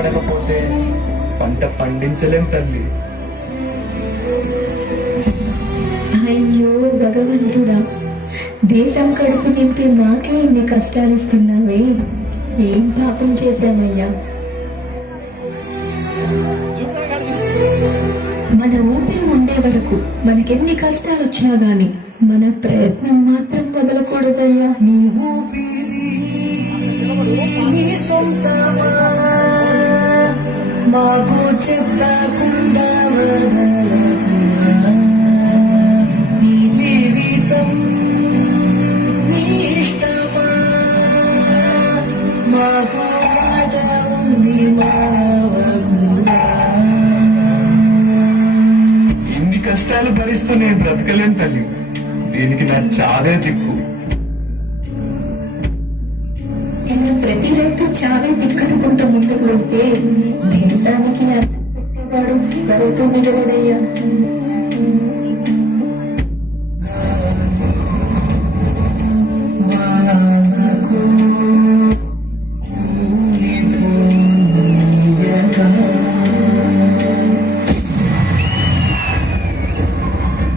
పడకపోతే పంట పండించలేం తల్లి. అయ్యో భగవంతుడా, దేశం కడుపు నింపి మాకే ఇన్ని కష్టాలు ఇస్తున్నావే. ఏం పాపం చేశామయ్యా? మన ఊపిరి ఉండే వరకు మనకెన్ని కష్టాలు వచ్చినా గాని మన ప్రయత్నం మాత్రం వదలకూడదయ్యా. మాకు చెప్పకుండా నీ జీవితం నీ ఇష్టమా, మాకు మాట ఉంది మావగుడా. ఇన్ని కష్టాలు భరిస్తూ నేను బ్రతకలేను తల్లి. దీనికి నా చావే దిక్కు. ఇలా ప్రతి రైతు చావే దిక్కనుకుంటూ ముందుకు వెళ్తే దేశానికి అన్నం పెట్టేవాడు ఎవరైతే మిగలడయ్యా.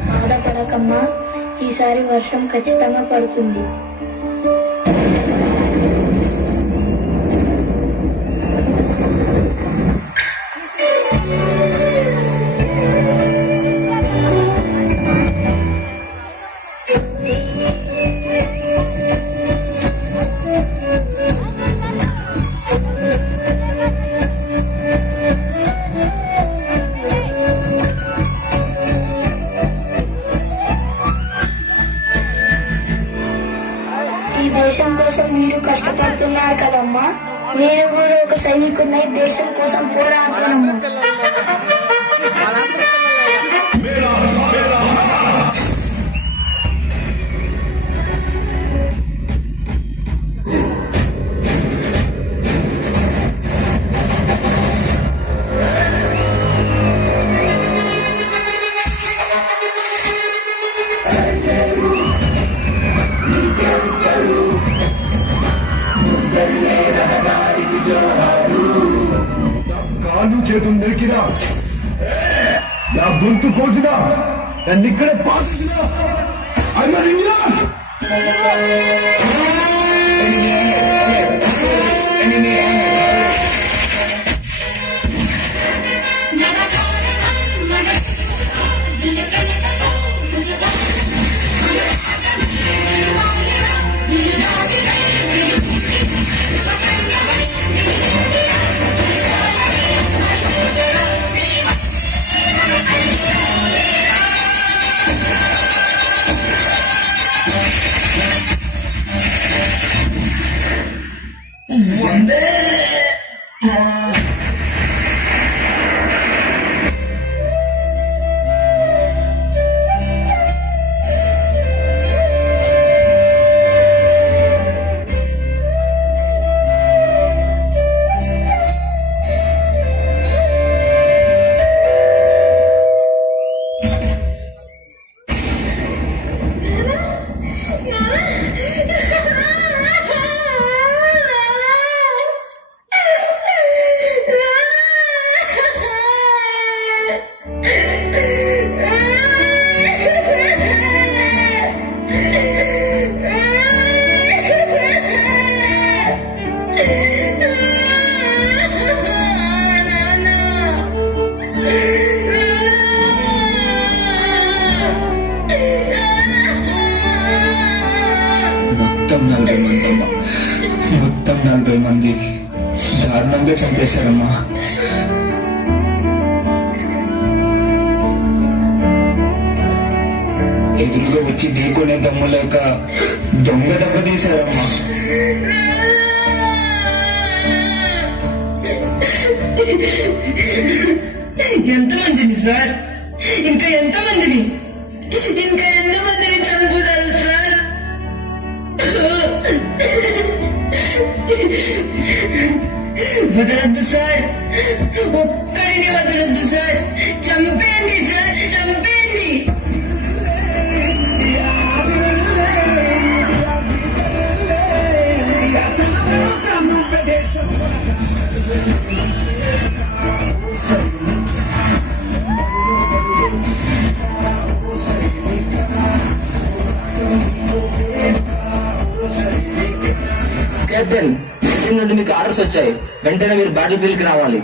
బాధపడకమ్మా, ఈసారి వర్షం ఖచ్చితంగా పడుతుంది. ఈ దేశం కోసం మీరు కష్టపడుతున్నారు కదమ్మా, నేను కూడా ఒక సైనికుడినై దేశం కోసం పోరాడతానమ్మా. కాళ్ళు చేతులు నరికినా, నా గొంతు కోసినా, నన్ను ఇక్కడే పాతినా, మొత్తం 40 మంది దారుణంగా చంపేశారమ్మా. ఎదురుగా వచ్చి ఢీకొనే దమ్ము లేక దొంగ దెబ్బ తీశారమ్మా. ఎంతమందిని సార్? ఇంకా ఎంతమందిని చంపుతారు సార్? వదలొద్దు సార్, ఒక్కడిని వదలొద్దు సార్. చంపేయండి సార్, చంపేయండి. కెప్టెన్, టీం నుండి మీకు ఆర్డర్స్ వచ్చాయి. వెంటనే మీరు బ్యాటిల్ ఫీల్డ్ కి రావాలి.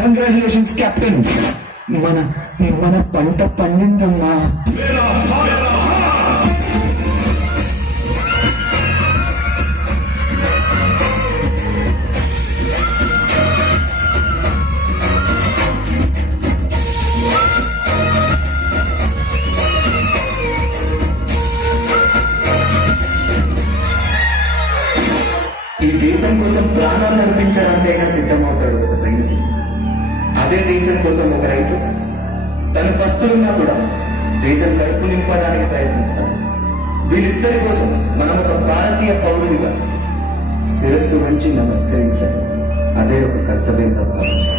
Congratulations captain. మన మన పంట పండిందమ్మా. ఈ దేశం కోసం ప్రాణాలు అర్పించడానికైనా సిద్ధమవుతాడు ఒక సైనికుడు. అదే దేశం కోసం ఒక రైతు తన పస్తులున్నా కూడా దేశం కడుపు నింపడానికి ప్రయత్నిస్తాడు. వీళ్ళిద్దరి కోసం మనం ఒక భారతీయ పౌరుడిగా శిరస్సు వంచి నమస్కరించాలి. అదే ఒక కర్తవ్యంగా భావించాలి.